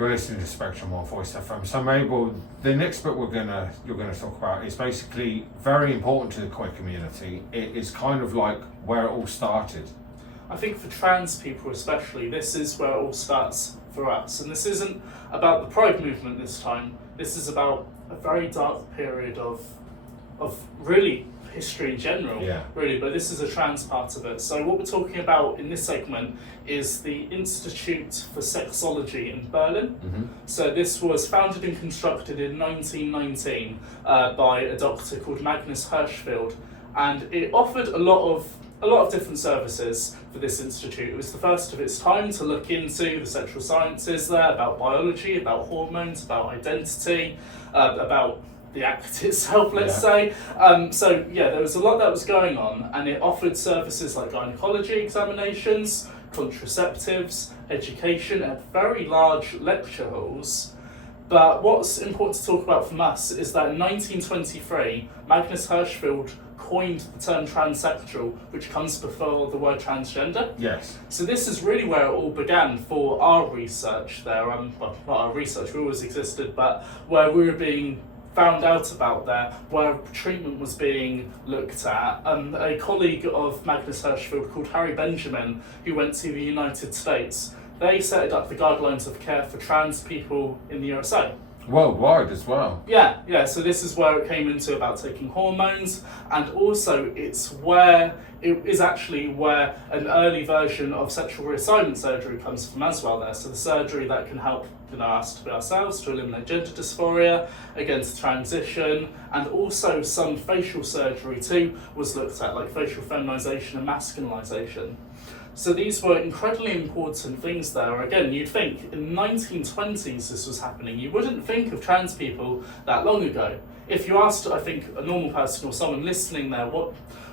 You're listening to Spectrum on Voice FM. So Mabel, the next bit you're gonna talk about is basically very important to the queer community. It is kind of like where it all started. I think for trans people especially, this is where it all starts for us. And this isn't about the Pride movement this time. This is about a very dark period of really history in general, really, but this is a trans part of it. So what we're talking about in this segment is the Institute for Sexology in Berlin. Mm-hmm. So this was founded and constructed in 1919 by a doctor called Magnus Hirschfield, and it offered a lot of different services for this institute. It was the first of its time to look into the sexual sciences there, about biology, about hormones, about identity, about the act itself, let's say. So there was a lot that was going on, and it offered services like gynecology examinations, contraceptives, education, and very large lecture halls. But what's important to talk about from us is that in 1923, Magnus Hirschfield coined the term transsexual, which comes before the word transgender. Yes. So this is really where it all began for our research there. Well, not our research, we always existed, but where we were being found out about there, where treatment was being looked at. A colleague of Magnus Hirschfield called Harry Benjamin, who went to the United States, they set up the guidelines of care for trans people in the USA. Worldwide as well. Yeah, so this is where it came into about taking hormones, and also it is actually where an early version of sexual reassignment surgery comes from as well there. So the surgery that can help us to be ourselves, to eliminate gender dysphoria, against transition, and also some facial surgery too was looked at, like facial feminization and masculinization. So these were incredibly important things there. Again, you'd think in the 1920s this was happening. You wouldn't think of trans people that long ago. If you asked, I think, a normal person or someone listening there,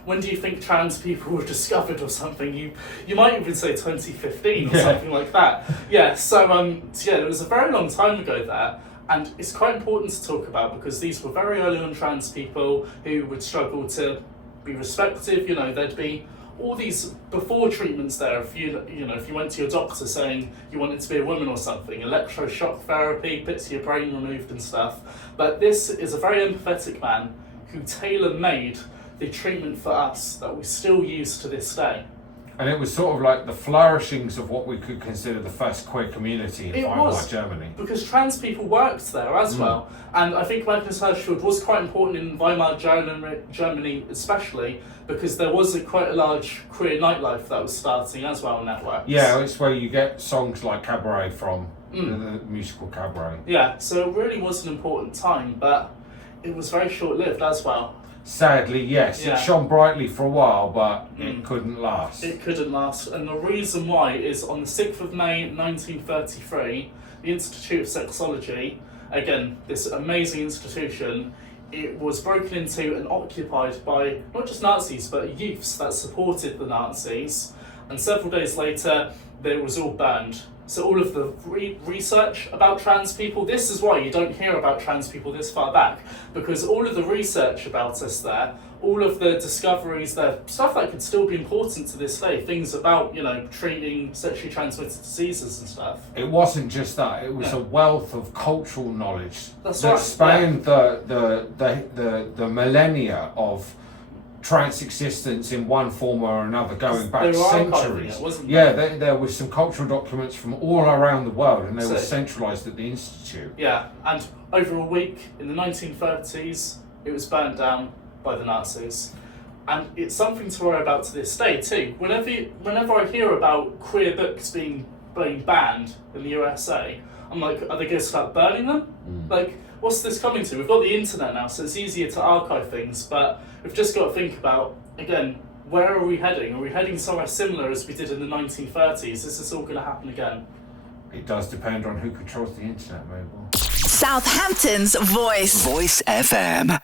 when do you think trans people were discovered or something, you might even say 2015 or something like that. So it was a very long time ago there. And it's quite important to talk about because these were very early on trans people who would struggle to be respective. There'd be all these before treatments there. If you went to your doctor saying you wanted to be a woman or something, electroshock therapy, bits of your brain removed and stuff. But this is a very empathetic man who tailor-made the treatment for us that we still use to this day. And it was sort of like the flourishings of what we could consider the first queer community in Weimar, Germany. Because trans people worked there as well. And I think Magnus Hirschfield was quite important in Weimar, Germany especially, because there was quite a large queer nightlife that was starting as well, networks. Yeah, it's where you get songs like Cabaret from, the musical Cabaret. Yeah, so it really was an important time, but it was very short-lived as well. Sadly, yes. It shone brightly for a while, but it couldn't last. It couldn't last, and the reason why is on the 6th of May 1933, the Institute of Sexology, again, this amazing institution, it was broken into and occupied by not just Nazis, but youths that supported the Nazis, and several days later, it was all burned. So all of the research about trans people, this is why you don't hear about trans people this far back, because all of the research about us there, all of the discoveries there, stuff that could still be important to this day, things about, treating sexually transmitted diseases and stuff. It wasn't just that, it was a wealth of cultural knowledge that right. spanned the millennia of trans existence in one form or another, going back centuries. There was some cultural documents from all around the world, and they were centralised at the Institute. Yeah, and over a week in the 1930s, it was burnt down by the Nazis. And it's something to worry about to this day too. Whenever I hear about queer books being banned in the USA, I'm like, are they going to start burning them? Like, what's this coming to? We've got the internet now, so it's easier to archive things, but we've just got to think about, again, where are we heading? Are we heading somewhere similar as we did in the 1930s? Is this all going to happen again? It does depend on who controls the internet, Mabel. Southampton's Voice. Voice FM.